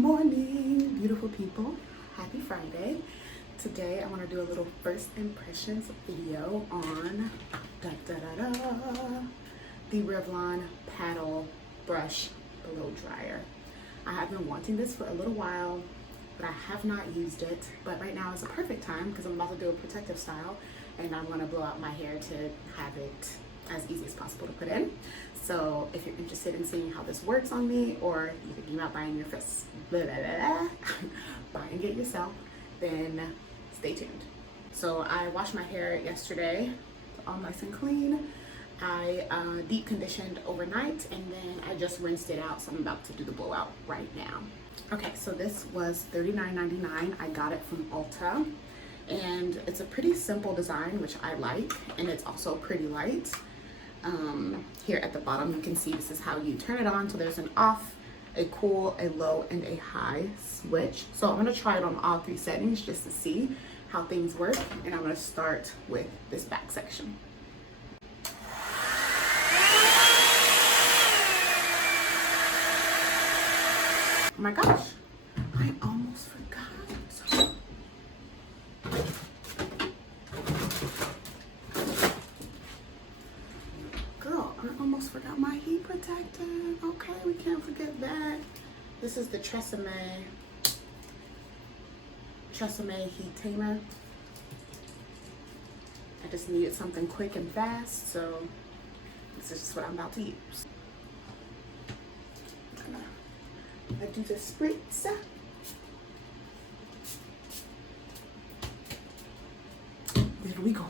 morning, beautiful people. Happy Friday. Today I want to do a little first impressions video on the Revlon paddle brush blow dryer. I have been wanting this for a little while, but I have not used it. But right now is a perfect time because I'm about to do a protective style and I want to blow out my hair to have it as easy as possible to put in. So if you're interested in seeing how this works on me, or you're thinking about buying your first buying it yourself, then stay tuned. So I washed my hair yesterday, all nice and clean. I deep conditioned overnight and then I just rinsed it out, so I'm about to do the blowout right now. Okay, so this was $39.99. I got it from Ulta and it's a pretty simple design, which I like, and it's also pretty light. Here at the bottom you can see this is how you turn it on. So there's an off, a cool, a low, and a high switch. So I'm going to try it on all three settings just to see how things work, and I'm going to start with this back section. Oh my gosh, I almost forgot. I almost forgot my heat protector. Okay, we can't forget that. This is the tresemme heat tamer. I just needed something quick and fast, so this is just what I'm about to use. I do the spritz. There we go.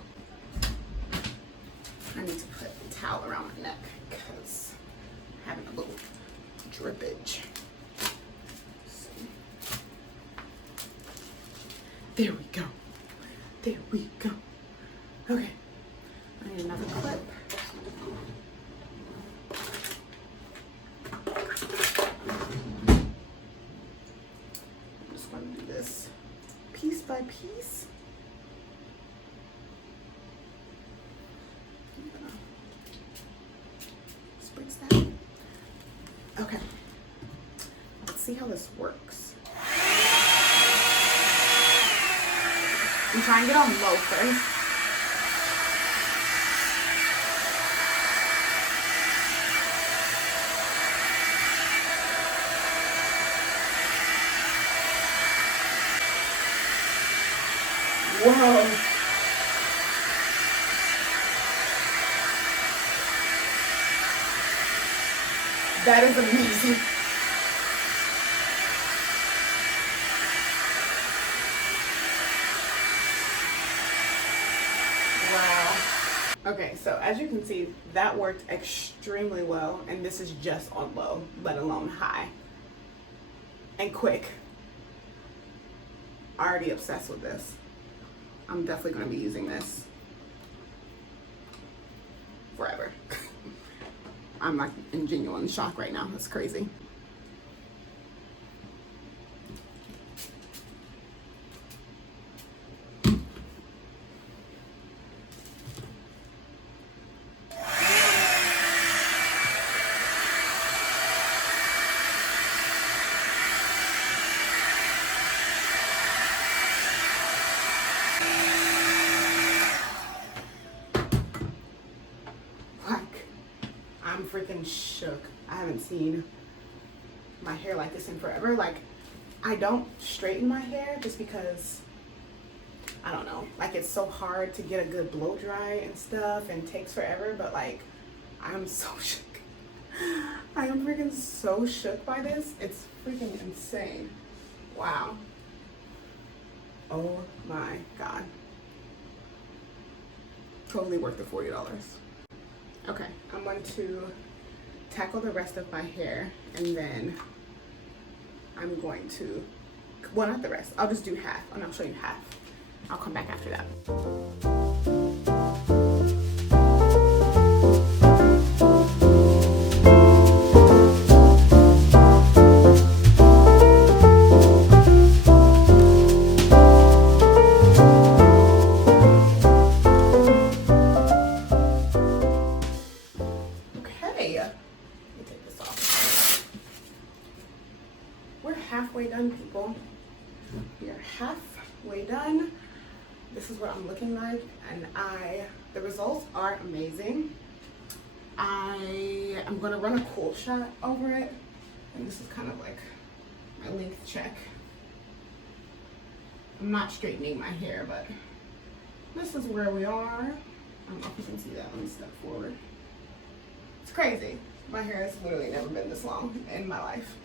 I need to put a towel around my neck because I'm having a little drippage. There we go. There we go. Okay. I need another clip. I'm just going to do this piece by piece. Okay, let's see how this works. I'm trying to get on low first. Whoa. That is amazing. Wow. Okay, so as you can see, that worked extremely well, and this is just on low, let alone high. And quick. Already obsessed with this. I'm definitely going to be using this forever. I'm like in genuine shock right now. That's crazy. I'm freaking shook. I haven't seen my hair like this in forever. Like, I don't straighten my hair just because, I don't know, like it's so hard to get a good blow dry and stuff and takes forever, but like, I'm so shook. I am freaking so shook by this. It's freaking insane. Wow. Oh my God. Totally worth the $40. Okay, I'm going to tackle the rest of my hair, and then I'm going to, well, not the rest, I'll just do half, and I'll show you half. I'll come back after that. halfway done, people. We are halfway done. This is what I'm looking like, and the results are amazing. I'm gonna run a cool shot over it, and this is kind of like my length check. I'm not straightening my hair, but this is where we are. I don't know if you can see that. Let me step forward. It's crazy. My hair has literally never been this long in my life.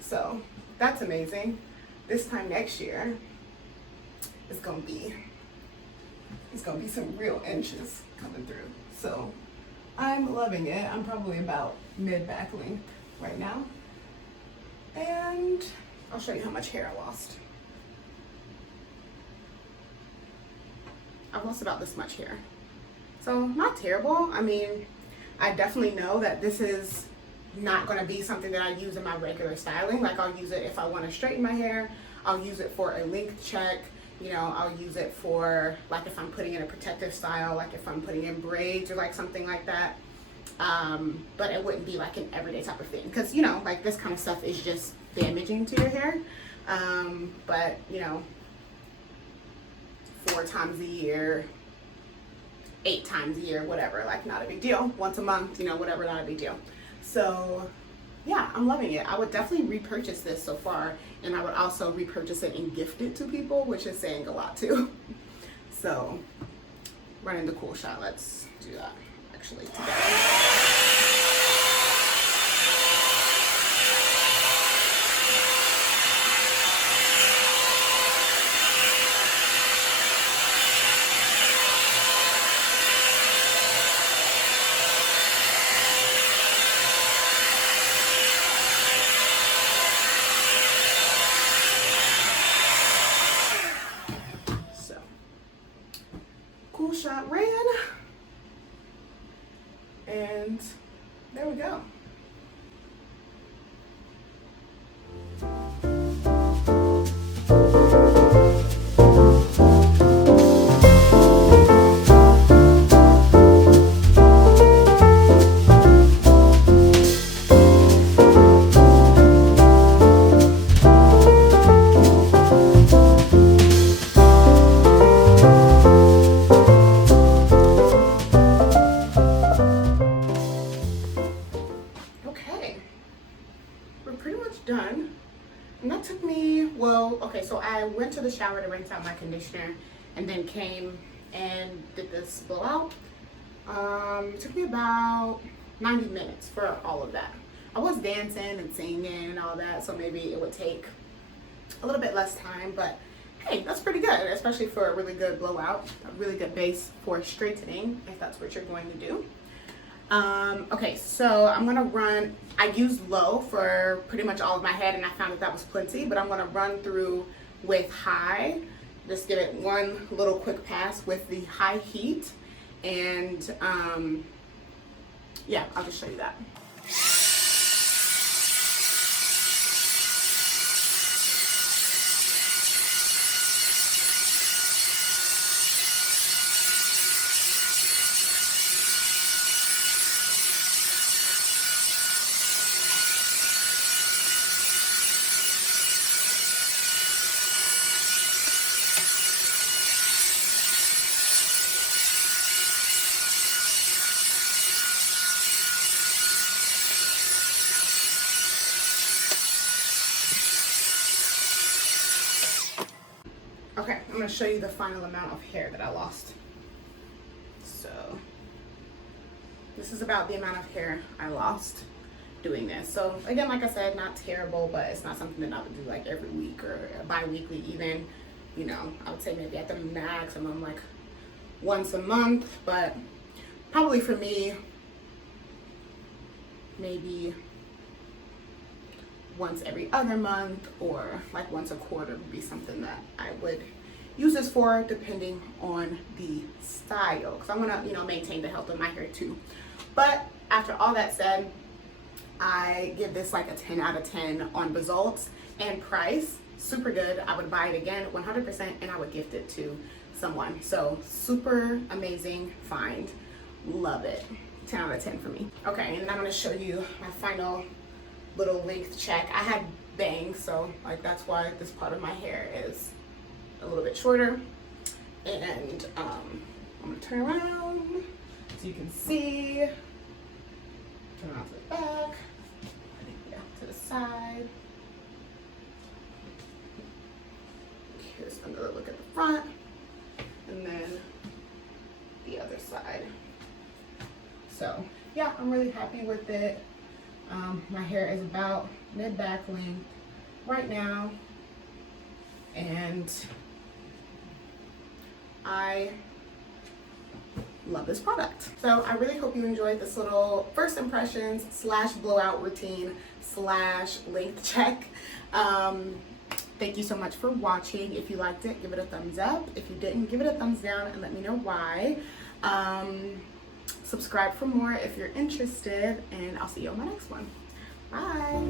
So that's amazing. This time next year, it's gonna be some real inches coming through. So I'm loving it. I'm probably about mid-back length right now. And I'll show you how much hair I lost. I've lost about this much hair. So not terrible. I mean, I definitely know that this is not gonna be something that I use in my regular styling. Like, I'll use it if I wanna straighten my hair. I'll use it for a length check. You know, I'll use it for, like, if I'm putting in a protective style, like if I'm putting in braids or like something like that. But it wouldn't be like an everyday type of thing. Because, you know, like this kind of stuff is just damaging to your hair. But, you know, 4 times a year, 8 times a year, whatever, like not a big deal. Once a month, you know, whatever, not a big deal. So yeah, I'm loving it. I would definitely repurchase this so far, and I would also repurchase it and gift it to people, which is saying a lot too. So running the cool shot, let's do that actually together. Cool shot ran, and there we go. Done. And that took me, well, okay, so I went to the shower to rinse out my conditioner and then came and did this blowout. It took me about 90 minutes for all of that. I was dancing and singing and all that, so maybe it would take a little bit less time, but hey, that's pretty good, especially for a really good blowout, a really good base for straightening, if that's what you're going to do. Okay, so I'm gonna run, I used low for pretty much all of my head and I found that was plenty, but I'm gonna run through with high, just give it one little quick pass with the high heat, and yeah, I'll just show you that. Okay, I'm gonna show you the final amount of hair that I lost. So this is about the amount of hair I lost doing this. So again, like I said, not terrible, but it's not something that I would do like every week or bi-weekly even. You know, I would say maybe at the maximum like once a month, but probably for me, maybe once every other month or like once a quarter would be something that I would use this for, depending on the style, because I want to, you know, maintain the health of my hair too. But after all that said, I give this like a 10 out of 10 on results and price. Super good. I would buy it again 100%, and I would gift it to someone. So super amazing find. Love it. 10 out of 10 for me. Okay, and I'm going to show you my final little length check. I had bangs, so like that's why this part of my hair is a little bit shorter. And I'm gonna turn around so you can see. Turn around to the back, yeah, to the side. Here's another look at the front, and then the other side. So yeah, I'm really happy with it. My hair is about mid-back length right now, and I love this product. So I really hope you enjoyed this little first impressions / blowout routine / length check. Thank you so much for watching. If you liked it, give it a thumbs up. If you didn't, give it a thumbs down and let me know why. Subscribe for more if you're interested, and I'll see you on my next one. Bye.